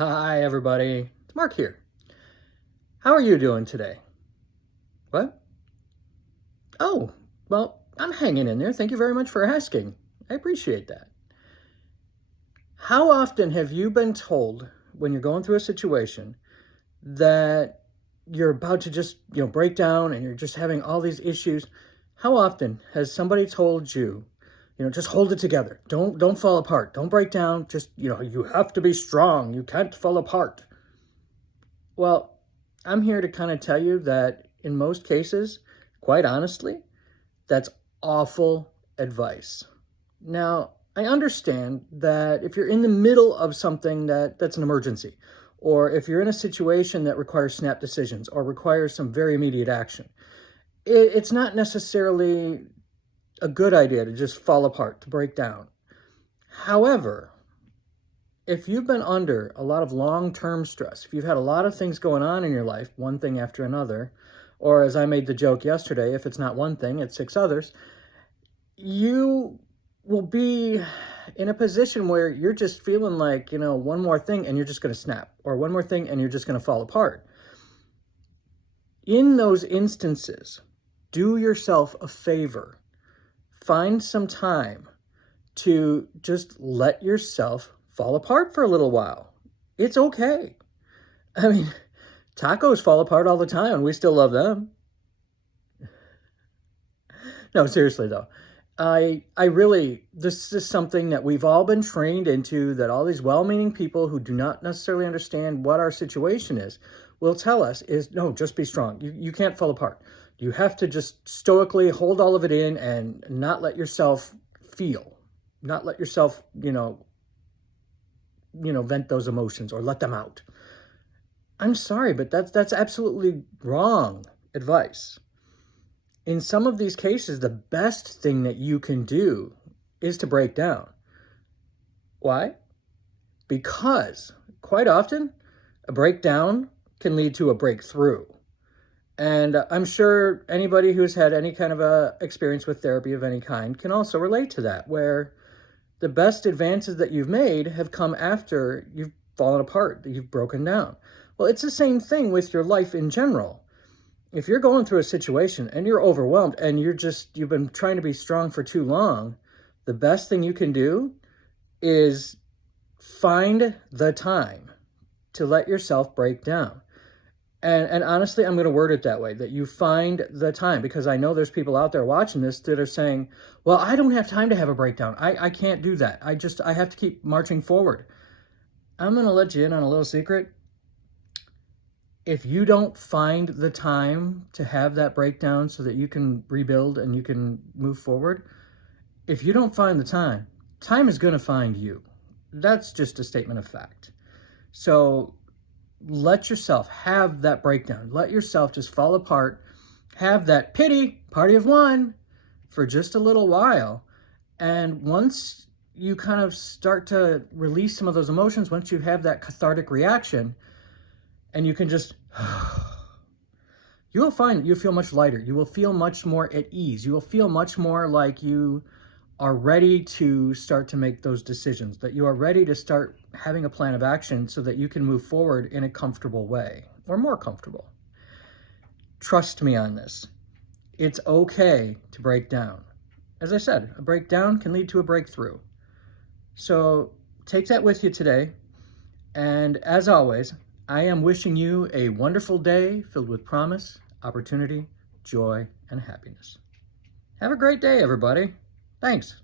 Hi, everybody. It's Mark here. How are you doing today? What? Oh, well, I'm hanging in there. Thank you very much for asking. I appreciate that. How often have you been told when you're going through a situation that you're about to just, break down and you're just having all these issues? How often has somebody told you, just hold it together. Don't fall apart. Don't break down. Just, you have to be strong. You can't fall apart. Well, I'm here to kind of tell you that in most cases, quite honestly, that's awful advice. Now, I understand that if you're in the middle of something that's an emergency, or if you're in a situation that requires snap decisions or requires some very immediate action, it's not necessarily a good idea to just fall apart, to break down. However, if you've been under a lot of long-term stress, if you've had a lot of things going on in your life, one thing after another, or as I made the joke yesterday, if it's not one thing, it's six others, you will be in a position where you're just feeling like, one more thing and you're just going to snap, or one more thing and you're just going to fall apart. In those instances, do yourself a favor. Find some time to just let yourself fall apart for a little while. It's okay. I mean, tacos fall apart all the time and we still love them. No, seriously though. This is something that we've all been trained into, that all these well-meaning people who do not necessarily understand what our situation is will tell us is, no, just be strong. You can't fall apart. You have to just stoically hold all of it in and not let yourself feel, not let yourself, vent those emotions or let them out. I'm sorry, but that's absolutely wrong advice. In some of these cases, the best thing that you can do is to break down. Why? Because quite often, a breakdown can lead to a breakthrough. And I'm sure anybody who's had any kind of a experience with therapy of any kind can also relate to that, where the best advances that you've made have come after you've fallen apart, that you've broken down. Well, it's the same thing with your life in general. If you're going through a situation and you're overwhelmed and you've been trying to be strong for too long, the best thing you can do is find the time to let yourself break down. And honestly, I'm going to word it that way, that you find the time, because I know there's people out there watching this that are saying, well, I don't have time to have a breakdown. I can't do that. I have to keep marching forward. I'm going to let you in on a little secret. If you don't find the time to have that breakdown so that you can rebuild and you can move forward, if you don't find the time is going to find you. That's just a statement of fact. So let yourself have that breakdown. Let yourself just fall apart. Have that pity party of one for just a little while. And once you kind of start to release some of those emotions, once you have that cathartic reaction, and you can just, you will find you feel much lighter. You will feel much more at ease. You will feel much more like you are ready to start to make those decisions, that you are ready to start having a plan of action so that you can move forward in a comfortable way, or more comfortable. Trust me on this. It's okay to break down. As I said, a breakdown can lead to a breakthrough. So take that with you today. And as always, I am wishing you a wonderful day filled with promise, opportunity, joy, and happiness. Have a great day, everybody. Thanks.